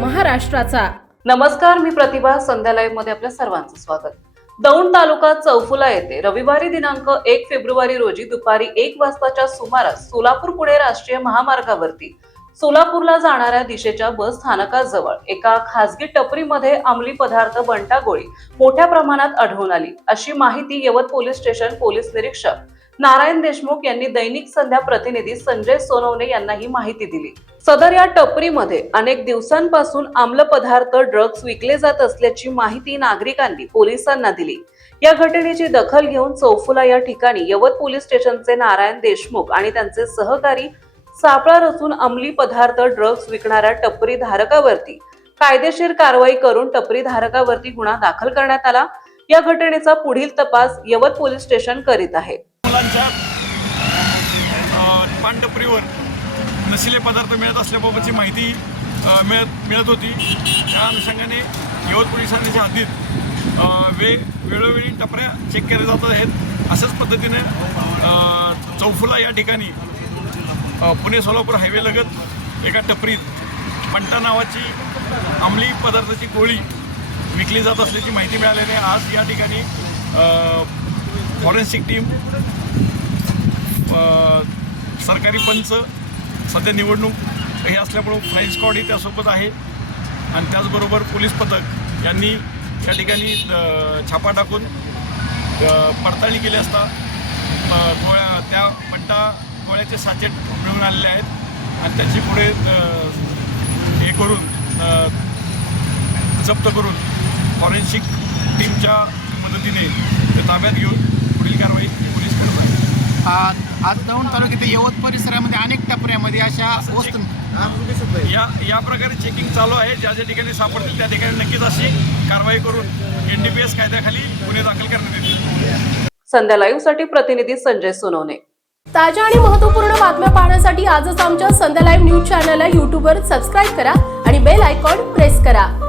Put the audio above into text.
महाराष्ट्राचा. नमस्कार मी प्रतिभा. संध्या लाईव्हमध्ये आपल्या सर्वांचं स्वागत. दौंड तालुका चौफुला येथे रविवारी दिनांक एक फेब्रुवारी रोजी दुपारी एक वाजताच्या सुमारास सोलापूर पुणे राष्ट्रीय महामार्गावरती सोलापूरला जाणाऱ्या दिशेच्या बस स्थानकाजवळ एका खासगी टपरीमध्ये अंमली पदार्थ बंटा गोळी मोठ्या प्रमाणात आढळून आली. अशी माहिती यवत पोलीस स्टेशन पोलीस निरीक्षक नारायण देशमुख यांनी दैनिक संध्या प्रतिनिधी संजय सोनवणे यांना ही माहिती दिली. सदर या टपरीमध्ये अनेक दिवसांपासून अंमल पदार्थ ड्रग्ज विकले जात असल्याची माहिती नागरिकांनी पोलिसांना दिली. या घटनेची दखल घेऊन चौफुला या ठिकाणी यवत पोलीस स्टेशनचे नारायण देशमुख आणि त्यांचे सहकारी सापळा रचून अंमली पदार्थ ड्रग्ज विकणाऱ्या टपरी धारकावरती कायदेशीर कारवाई करून टपरी धारकावरती गुन्हा दाखल करण्यात आला. या घटनेचा पुढील तपास यवत पोलीस स्टेशन करीत आहे. मुलांच्या अ, पानटपरीवर नशिले पदार्थ मिळत असल्याबाबतची माहिती मिळत मिळत होती. त्या अनुषंगाने यवत पोलिसांच्या हद्दीत वे वेळोवेळी टपऱ्या चेक केल्या जात आहेत अशाच पद्धतीने चौफुला या ठिकाणी पुणे सोलापूर हायवेलगत एका टपरीत पंटा नावाची अंमली पदार्थाची गोळी विकली जात असल्याची माहिती मिळाल्याने आज या ठिकाणी फॉरेन्सिक टीम सरकारी पंच सध्या निवडणूक हे असल्यामुळं फ्लाईंग स्कॉडही त्यासोबत आहे. आणि त्याचबरोबर पोलीस पथक यांनी या ठिकाणी छापा टाकून पडताळणी केली असता गोळ्या त्या पट्टा गोळ्याचे साचेट मिळून आलेले आहेत. आणि त्याची पुढे हे करून जप्त करून फॉरेन्सिक टीमच्या मदतीने ते ताब्यात घेऊन पुढील कारवाई पोलीस करत आहेत आ- आज दौंड तालुक्यातील यवत परिसरामध्ये अनेक टपऱ्यामध्ये अशा वस्तू या या प्रकारे चेकिंग चालू आहे. ज्या ज्या ठिकाणी सापडतील त्या ठिकाणी नक्कीच अशी कारवाई करून एन डी पी एस कायद्याखाली गुन्हे दाखल करण्यात येतील. संध्या लाईव्हसाठी प्रतिनिधी संजय सोनवणे. ताज्या आणि महत्त्वपूर्ण बातम्या पाहण्यासाठी आजच आमच्या संध्या लाईव्ह न्यूज चॅनलला यूट्यूबवर सबस्क्राईब करा आणि बेल आयकॉन प्रेस करा.